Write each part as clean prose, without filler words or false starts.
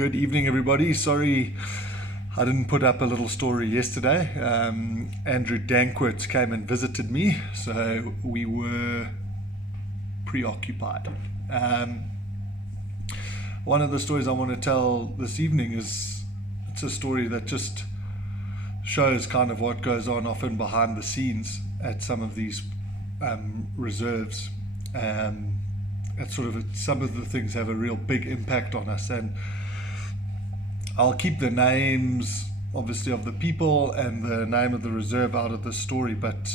Good evening, everybody. Sorry I didn't put up a little story yesterday. Andrew Dankwitz came and visited me, so we were preoccupied. One of the stories I want to tell this evening it's a story that just shows kind of what goes on often behind the scenes at some of these reserves. Some of the things have a real big impact on us, and I'll keep the names obviously of the people and the name of the reserve out of the story, but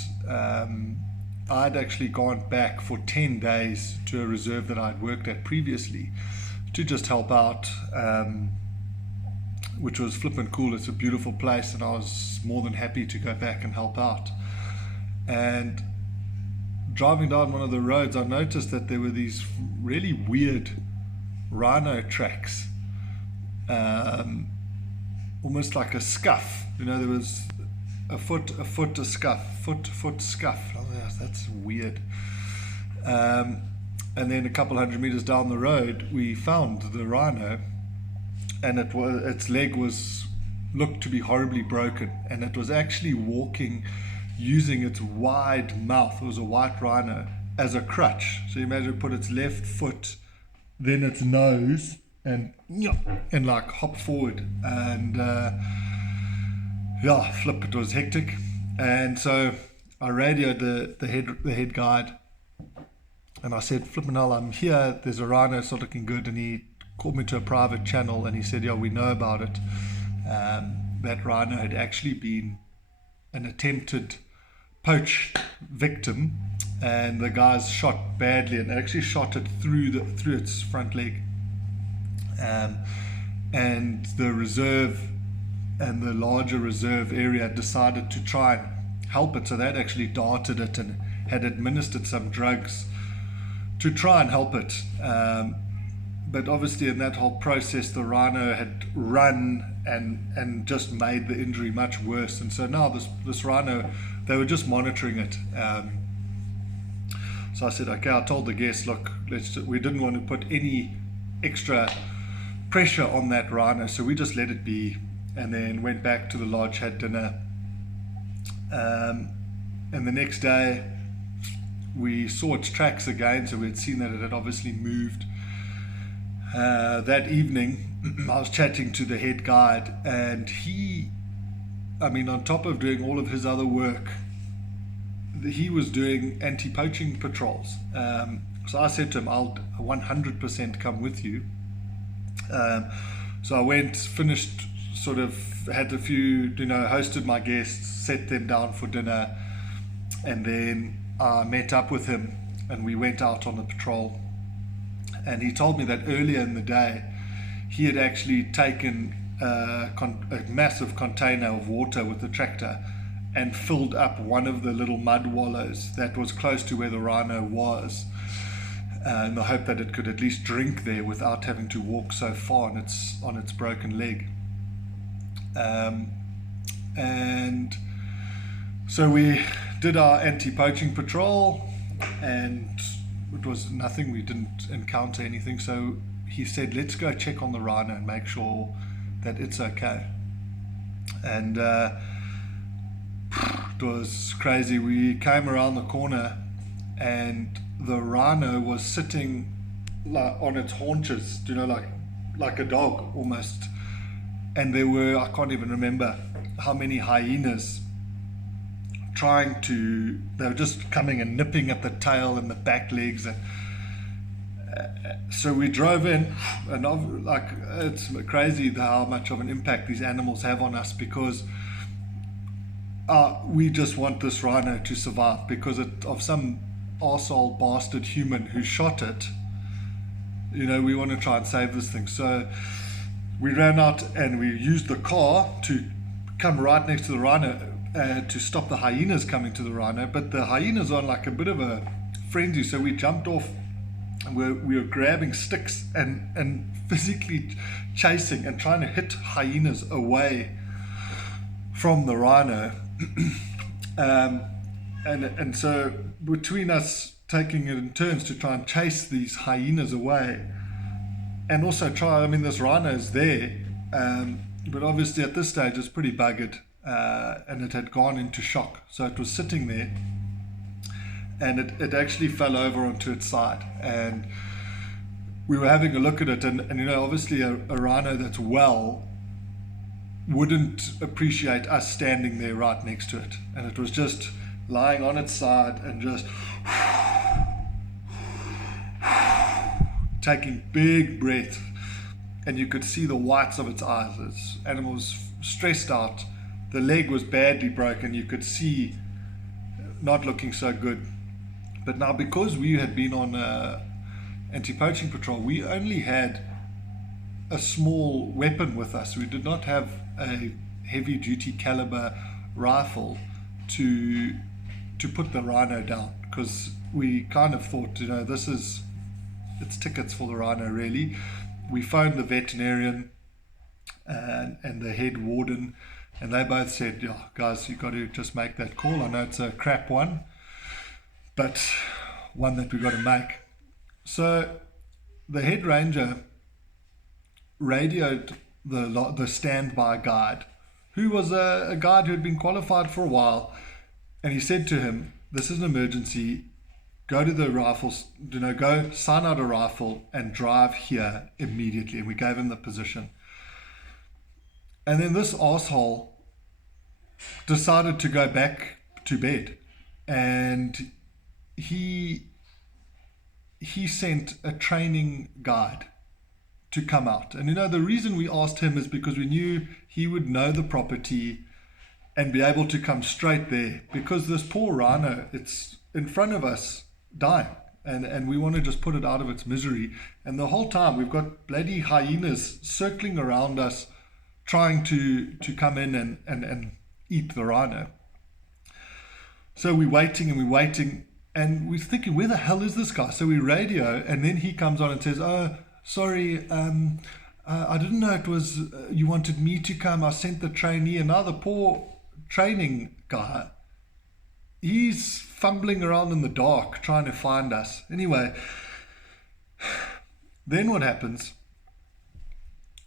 I'd actually gone back for 10 days to a reserve that I'd worked at previously to just help out, which was flippin' cool. It's a beautiful place, and I was more than happy to go back and help out. And driving down one of the roads, I noticed that there were these really weird rhino tracks, almost like a scuff. There was a foot, a scuff, foot, scuff. Oh, yeah, that's weird. And then a couple hundred meters down the road, we found the rhino, and its leg looked to be horribly broken, and it was actually walking using its wide mouth. It was a white rhino as a crutch. So you imagine it put its left foot, then its nose, and like hop forward. And it was hectic. And so I radioed the head guide, and I said, flippin' hell, I'm here, there's a rhino, it's not looking good. And he called me to a private channel, and he said, yeah, we know about it. That rhino had actually been an attempted poached victim, and the guys shot badly and actually shot it through its front leg. And the reserve and the larger reserve area decided to try and help it, so they'd actually darted it and had administered some drugs to try and help it. But obviously in that whole process, the rhino had run and just made the injury much worse. And so now this rhino, they were just monitoring it. So I said, okay, I told the guests, look, we didn't want to put any extra pressure on that rhino, so we just let it be, and then went back to the lodge, had dinner. And the next day, we saw its tracks again, so we had seen that it had obviously moved. That evening, I was chatting to the head guide, and on top of doing all of his other work, he was doing anti-poaching patrols. So I said to him, I'll 100% come with you. So I went, finished, sort of had a few, hosted my guests, set them down for dinner, and then I met up with him, and we went out on the patrol. And he told me that earlier in the day, he had actually taken a massive container of water with the tractor and filled up one of the little mud wallows that was close to where the rhino was, in the hope that it could at least drink there without having to walk so far on its broken leg. And so we did our anti-poaching patrol, and it was nothing, we didn't encounter anything. So he said, let's go check on the rhino and make sure that it's okay. And it was crazy. We came around the corner, and the rhino was sitting like on its haunches, like a dog almost. And there were, I can't even remember how many hyenas they were just coming and nipping at the tail and the back legs. And so we drove in, and it's crazy how much of an impact these animals have on us, because we just want this rhino to survive because of some arsehole bastard human who shot it. We want to try and save this thing. So we ran out and we used the car to come right next to the rhino, to stop the hyenas coming to the rhino. But the hyenas are on like a bit of a frenzy, so we jumped off, and we were grabbing sticks and physically chasing and trying to hit hyenas away from the rhino. And so between us taking it in turns to try and chase these hyenas away, and also try. I mean, this rhino is there, but obviously at this stage it's pretty buggered, and it had gone into shock. So it was sitting there, and it actually fell over onto its side, and we were having a look at it, and you know, obviously a rhino that's well wouldn't appreciate us standing there right next to it, and it was just lying on its side and just taking big breaths, and you could see the whites of its eyes. This animal was stressed out. The leg was badly broken. You could see not looking so good. But now, because we had been on anti-poaching patrol, we only had a small weapon with us. We did not have a heavy-duty caliber rifle to put the rhino down, because we kind of thought, you know, it's tickets for the rhino, really. We phoned the veterinarian and the head warden, and they both said, yeah, guys, you've got to just make that call. I know it's a crap one, but one that we've got to make. So the head ranger radioed the standby guide, who was a guide who had been qualified for a while, and he said to him, this is an emergency, go to the rifles, you know, go sign out a rifle and drive here immediately. And we gave him the position. And then this asshole decided to go back to bed, and he sent a training guide to come out. And you know, the reason we asked him is because we knew he would know the property and be able to come straight there, because this poor rhino, it's in front of us dying, and we want to just put it out of its misery. And the whole time we've got bloody hyenas circling around us, trying to come in and eat the rhino. So we're waiting and we're waiting, and we're thinking, where the hell is this guy? So we radio, and then he comes on and says, oh, sorry, I didn't know it was you wanted me to come. I sent the trainee. And now the poor training guy, he's fumbling around in the dark trying to find us. Anyway, then what happens?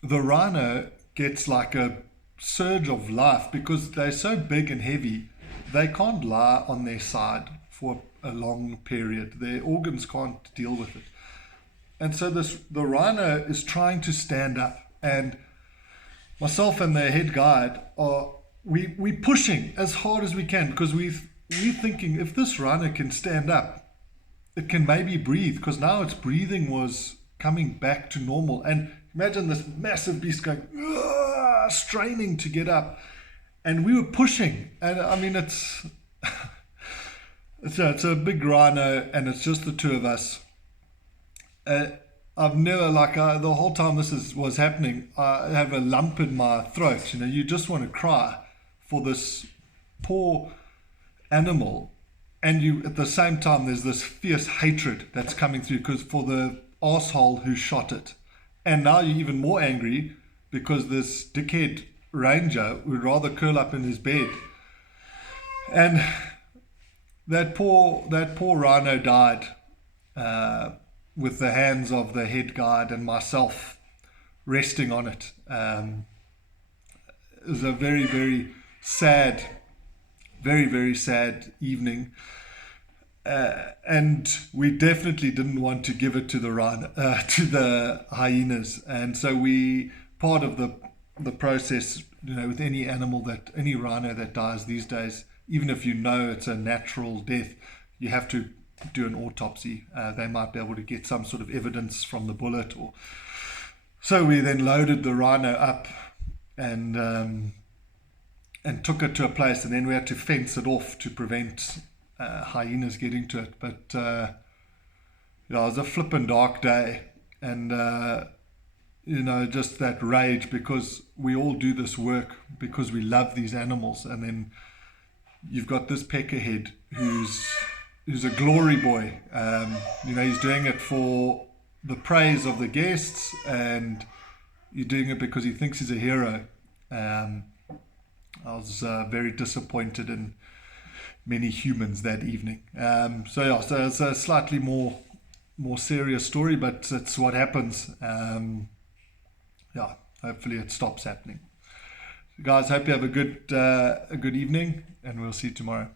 The rhino gets like a surge of life, because they're so big and heavy, they can't lie on their side for a long period. Their organs can't deal with it. And so the rhino is trying to stand up, and myself and the head guide we pushing as hard as we can, because we're thinking, if this rhino can stand up, it can maybe breathe, because now its breathing was coming back to normal. And imagine this massive beast going, straining to get up, and we were pushing. And I mean, it's a big rhino, and it's just the two of us. I've never, the whole time this was happening, I have a lump in my throat. You know, you just want to cry for this poor animal, and you, at the same time, there's this fierce hatred that's coming through, because for the asshole who shot it. And now you're even more angry because this dickhead ranger would rather curl up in his bed. And that poor rhino died, with the hands of the head guide and myself resting on it. It was a very, very sad, very, very sad evening. And we definitely didn't want to give it to the rhino, to the hyenas. And so part of the process, you know, with any rhino that dies these days, even if you know it's a natural death, you have to do an autopsy. They might be able to get some sort of evidence from the bullet. So we then loaded the rhino up and took it to a place, and then we had to fence it off to prevent hyenas getting to it. But it was a flippin' dark day, and just that rage, because we all do this work because we love these animals, and then you've got this peckerhead who's a glory boy. He's doing it for the praise of the guests, and you're doing it because he thinks he's a hero. I was very disappointed in many humans that evening. So it's a slightly more more serious story, but it's what happens. Yeah, hopefully it stops happening. Guys, hope you have a good evening, and we'll see you tomorrow.